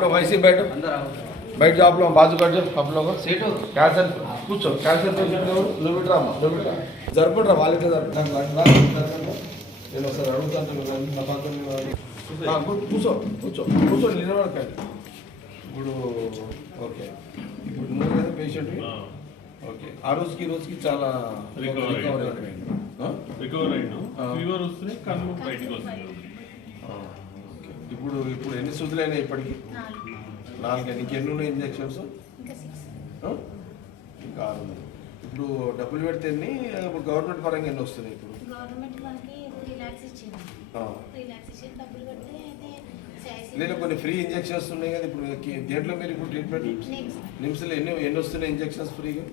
आप लोग वैसे ही बैठो, बैठ जाओ आप लोग, बाजू कट जाओ आप लोग, सीट हो कैंसर కూర్చో, క్యాన్సర్ పేషెంట్ నువ్వు బిడ్డరా అమ్మా, నువ్వు బిడ్డ జరుపుకుంటారా వాళ్ళకి నేను ఒకసారి అడుగుతాను. కూర్చో కూర్చో కూర్చో నిలబడకండి. ఇప్పుడు ఓకే, ఇప్పుడు నువ్వు కదా పేషెంట్. ఓకే, ఆ రోజుకి చాలా రికవర్ అయినా ఫీవర్ వస్తుంది, కన్ను బయటికి వస్తుంది. ఇప్పుడు ఇప్పుడు ఎన్ని సూదులు అయినాయి ఇప్పటికి? 4. నీకు ఎన్ని ఉన్నాయి ఇంజక్షన్స్? ఇంకా 6 ఉన్నాయి. ఇప్పుడు డబ్బులు పెడితే ఎన్ని? ఇప్పుడు గవర్నమెంట్ పరంగా ఎన్ని వస్తున్నాయి? ఇప్పుడు నేను కొన్ని ఫ్రీ ఇంజక్షన్స్ ఉన్నాయి కదా ఇప్పుడు దేంట్లో మీరు ఇప్పుడు ట్రీట్మెంట్ నిమ్స్లో ఎన్ని వస్తున్నాయి ఇంజక్షన్స్ ఫ్రీగా?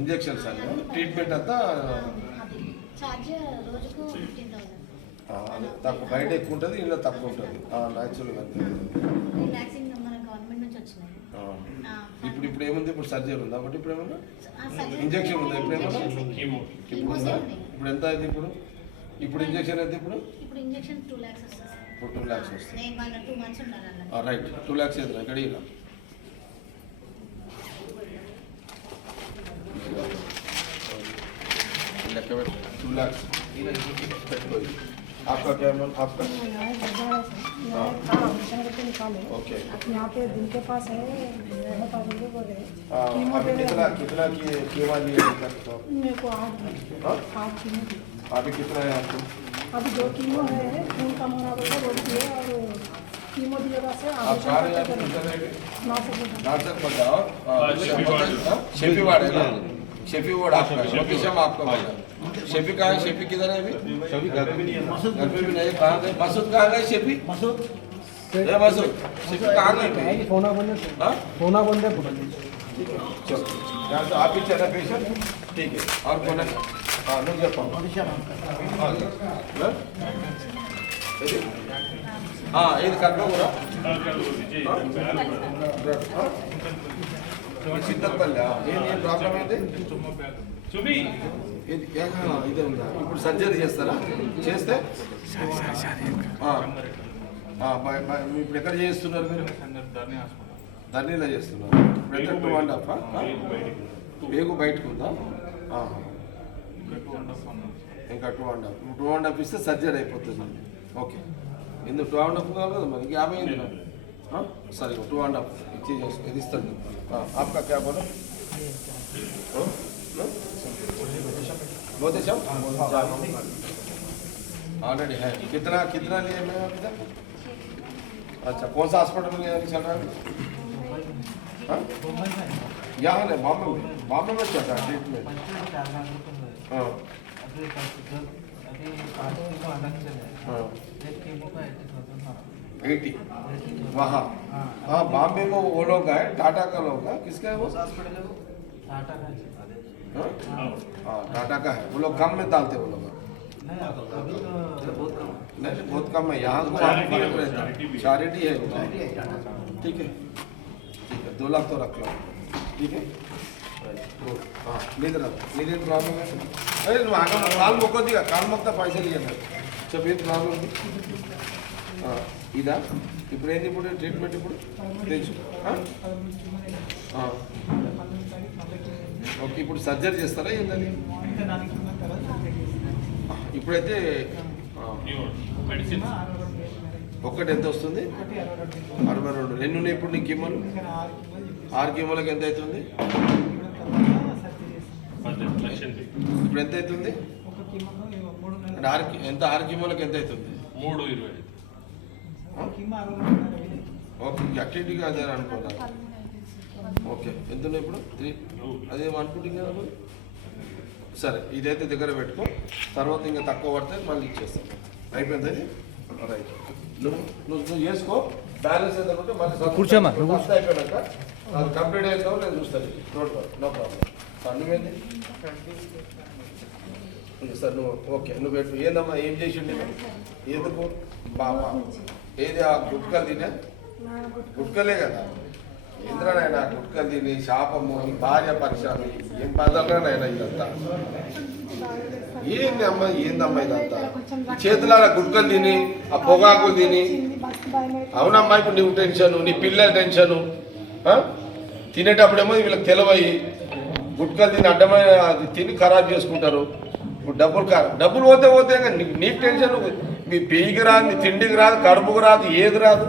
ఇంజక్షన్స్ అంటే ట్రీట్మెంట్ అంతా అదే తక్కువ, బయట ఎక్కువ ఉంటుంది, ఇంట్లో తక్కువ ఉంటుంది న్యాచురల్గా. ఇప్పుడు ఏముంది? ఇప్పుడు సర్జరీ ఉందా ఒకటి? ఇప్పుడు ఏమన్నా ఇంజక్షన్ ఉందా? ఇప్పుడు ఏమన్నా ఇప్పుడు ఉందా? ఇప్పుడు ఎంత అయింది ఇప్పుడు? ఇప్పుడు ఇంజక్షన్ అయితే ఇప్పుడు 2 lakhs వస్తుంది. ఇప్పుడు 2 lakhs వస్తుంది. 2 months ఉండాలి. రైట్, 2 lakhs అయితే ఇక్కడ ఇలా లెక్క పెట్టి 2 lakhs పెట్టుకోవాలి. आपका क्या मन? आपका ओके, यहाँ पे दिल के पास है, अभी कितना कीमा लिया मेरे को 8 कीमो। अभी कितना है आपको? अभी 2 कीमो है, खून कम होना बोलते बोलती है, और कीमो दिए से आप जा रहे हैं? 9 बताओ। शेफी वार्ड है ना? शेफी वार्ड आपका लोकेशन आपका बोला। शेफी कहाँ है? शेफी किधर है अभी? शेफी घर पे नहीं है, घर पे भी नहीं है। कहाँ गए? मसूद कहाँ गए? शेफी मसूद शेफी कहाँ गए? फोना बंद है, चलो यहाँ से आप ही चला पेशेंट, ठीक है। और कौन है? हाँ लोग जब हाँ ये कर लो पूरा సిద్ధపల్లి. ఏం ప్రాబ్లం అయితే ఇదే ఉందా? ఇప్పుడు సర్జరీ చేస్తారా? చేస్తే ఇప్పుడు ఎక్కడ చేస్తున్నారు మీరు? ధర్నీలో చేస్తున్నారు. ఇప్పుడు ఎంత 2.5 బేగు బయటకు ఉందా? ఇంకా 2.5 ఇస్తే సర్జరీ అయిపోతుంది. ఓకే, ఎందుకు 2.5 కావాలి కదా మరి? 50 అయింది నాకు. సరే 2.5 ఇచ్చి ఇది ఇస్తాను. आपका क्या बोलो? बहुत अच्छा ऑलरेडी है। कितना लिए मैं अभी तक? अच्छा, कौन सा हॉस्पिटल में चल रहा है? यहाँ नहीं, बॉम्बे में चल रहा है ट्रीटमेंट। हाँ वहाँ हाँ बॉम्बे में वो लोग है, टाटा का लोग है। किसका है वो हॉस्पिटल? है वो टाटा का है। हाँ टाटा का है। वो लोग कम में डालते वो लोग। नहीं बहुत कम है। यहाँ को फर्क रहता है, चैरिटी है। ठीक है 2 लाख तो रख लो, ठीक है। हाँ निधि प्रॉब्लम है। अरे काल मोको दिया, काल मोकता पैसे लिया जब ये प्रॉब्लम ఇదా? ఇప్పుడు ఏంటి? ఇప్పుడు ట్రీట్మెంట్ ఇప్పుడు తెలుసు. ఓకే, ఇప్పుడు సర్జరీ చేస్తారా ఏంటది? ఇప్పుడైతే ఒక్కటి ఎంత వస్తుంది? 62. ఎన్ని ఉన్నాయి ఇప్పుడు నీకు కీమోలు? 6 కీమోలకి ఎంత అవుతుంది? ఇప్పుడు ఎంత అవుతుంది? అంటే 6 కీమోలకి ఎంత అవుతుంది? 3.20. ఓకే, యాక్టివిటీగా అదే అనుకున్నారు. ఓకే, ఎంత ఉన్నాయి ఇప్పుడు? 3. అదేమో అనుకుంటుంది కదా. సరే ఇదైతే దగ్గర పెట్టుకో, తర్వాత ఇంకా తక్కువ పడితే మళ్ళీ ఇచ్చేస్తాం. అయిపోయింది అది. రైట్, నువ్వు చేసుకో. బ్యాలెన్స్ ఎంత ఉంటే మళ్ళీ కూర్చోమా. అయిపోయినాక అది కంప్లీట్ అయిన తర్వాత నేను చూస్తాను. No problem. నువ్వేంది సార్? నువ్వు ఓకే, నువ్వు పెట్టు. ఏందమ్మా ఏం చేసిండు? ఎందుకు బాబా ఏది? ఆ గుట్కలు తినే గుట్కలే కదా ఇంద్రనైనా, గుట్కలు తిని శాపము, భార్య పరిశ్రమ, ఏం పదాలనైనా ఇదంతా ఏందమ్మా ఇదంతా ఈ చేతులారా గుట్కలు తిని ఆ పొగాకులు తిని అవునమ్మా ఇప్పుడు నువ్వు టెన్షను నీ పిల్లల టెన్షను తినేటప్పుడేమో వీళ్ళకి తెలవయి గుట్కలు తిని అడ్డమైన అది తిని ఖరాబ్ చేసుకుంటారు. ఇప్పుడు డబ్బులు పోతే నీకు టెన్షన్, మీ పెయ్యికి రాదు, మీ తిండికి రాదు, కడుపుకు రాదు, ఏది రాదు.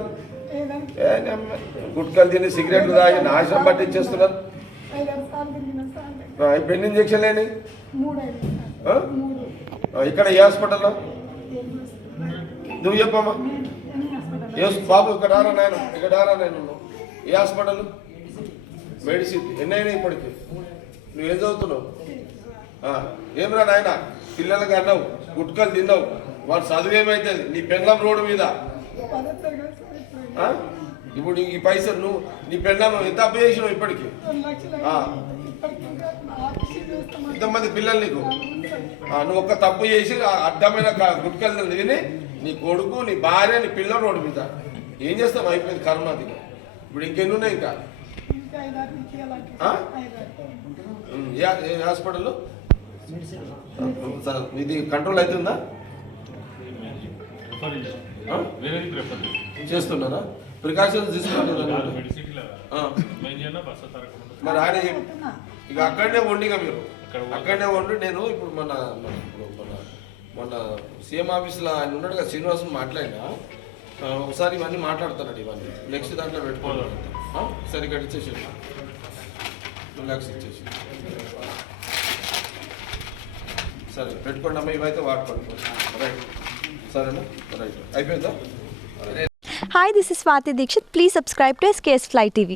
గుట్కలు తిని సిగరెట్లు తాగి నాశనం పట్టించేస్తున్నారు. ఇప్పుడు ఎన్ని ఇంజక్షన్ లేని ఇక్కడ ఏ హాస్పిటల్లో నువ్వు చెప్పమ్మా. ఏ బాబు ఇక్కడ రారా నేను ఏ హాస్పిటల్ మెడిసిన్ ఎన్నైనా ఇప్పటికి నువ్వేం చదువుతున్నావు? ఏమిరా నాయన పిల్లలకి అన్నావు గుట్కలు తిన్నావు, వాడు చదువు ఏమైతుంది? నీ పెళ్ళం రోడ్డు మీద ఇప్పుడు ఈ పైసలు నువ్వు నీ పెళ్ళం ఎంత అప్పు చేసినావు ఇప్పటికి? ఇంతమంది పిల్లలు నీకు నువ్వు ఒక్క తప్పు చేసి అడ్డమైన గుట్కలు తిని నీ కొడుకు నీ భార్య నీ పిల్లల రోడ్డు మీద ఏం చేస్తావు? అయిపోయింది కర్మాది. ఇప్పుడు ఇంకెన్ని ఉన్నాయి? ఇంకా ఏ హాస్పిటల్ ఇది కంట్రోల్ అవుతుందా? చేస్తున్నారా? ప్రికాషన్స్ తీసుకోవాలి. మరి ఆయన ఇక అక్కడనే వండి, మీరు అక్కడనే వండి. నేను ఇప్పుడు మన సీఎం ఆఫీస్లో ఆయన ఉన్నాడు కదా శ్రీనివాసం, మాట్లాడినా ఒకసారి ఇవన్నీ మాట్లాడుతున్నాడు. ఇవన్నీ నెక్స్ట్ దాంట్లో పెట్టుకోవాలి. సరే ఇక్కడ ఇచ్చేసి 2 lakhs ఇచ్చేసి సరే పెట్టుకోండి అమ్మ, ఇవైతే వాడుకోండి. రైట్ సరేనా? రైట్ అయిపోయిందా? Hi, this is Swati Dikshit. Please subscribe to SKS Fly TV.